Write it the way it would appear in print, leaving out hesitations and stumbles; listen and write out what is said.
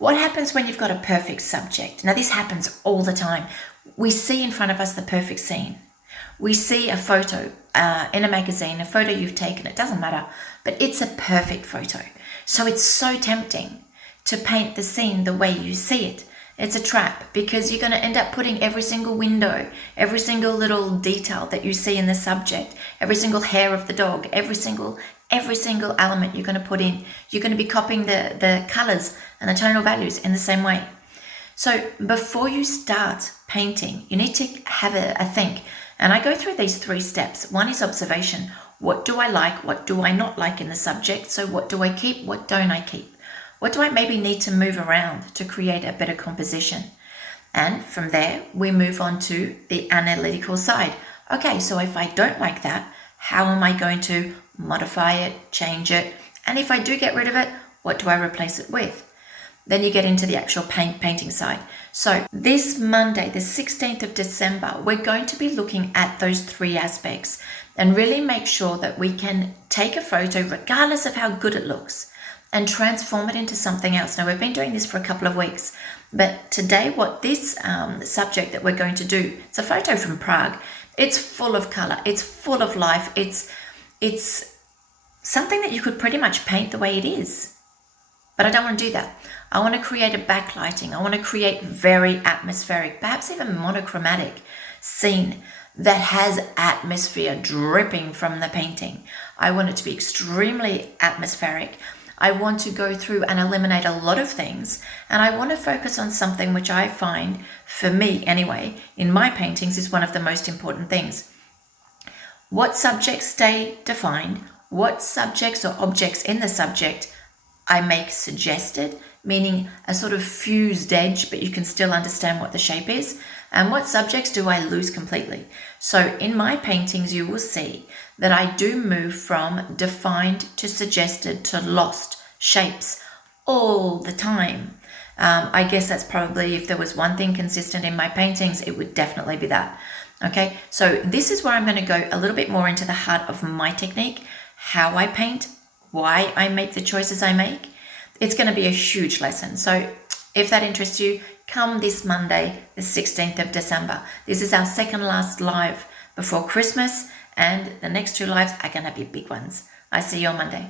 What happens when you've got a perfect subject? Now, this happens all the time. We see in front of us the perfect scene. We see a photo in a magazine, a photo you've taken, it doesn't matter, but it's a perfect photo. So it's so tempting to paint the scene the way you see it. It's a trap because you're going to end up putting every single window, every single little detail that you see in the subject, every single hair of the dog, every single element you're going to put in. You're going to be copying the colors and the tonal values in the same way. So before you start painting, you need to have a think. And I go through these 3 steps. One is observation. What do I like? What do I not like in the subject? So what do I keep? What don't I keep? What do I maybe need to move around to create a better composition? And from there, we move on to the analytical side. Okay, so if I don't like that, how am I going to modify it, change it? And if I do get rid of it, what do I replace it with? Then you get into the actual painting side. So this Monday, the 16th of December, we're going to be looking at those 3 aspects and really make sure that we can take a photo, regardless of how good it looks, and transform it into something else. Now, we've been doing this for a couple of weeks, but today what this subject that we're going to do, it's a photo from Prague. It's full of color, it's full of life, it's something that you could pretty much paint the way it is. But I don't want to do that. I want to create a backlighting. I want to create very atmospheric, perhaps even monochromatic scene that has atmosphere dripping from the painting. I want it to be extremely atmospheric. I want to go through and eliminate a lot of things, and I want to focus on something which I find, for me anyway, in my paintings is one of the most important things. What subjects stay defined, what subjects or objects in the subject I make suggested, meaning a sort of fused edge, but you can still understand what the shape is, and what subjects do I lose completely. So in my paintings, you will see that I do move from defined to suggested to lost shapes all the time. I guess that's probably, if there was one thing consistent in my paintings, it would definitely be that. Okay, so this is where I'm going to go a little bit more into the heart of my technique, how I paint, why I make the choices I make. It's going to be a huge lesson. So if that interests you, come this Monday, the 16th of December. This is our second last live before Christmas, and the next 2 lives are going to be big ones. I see you on Monday.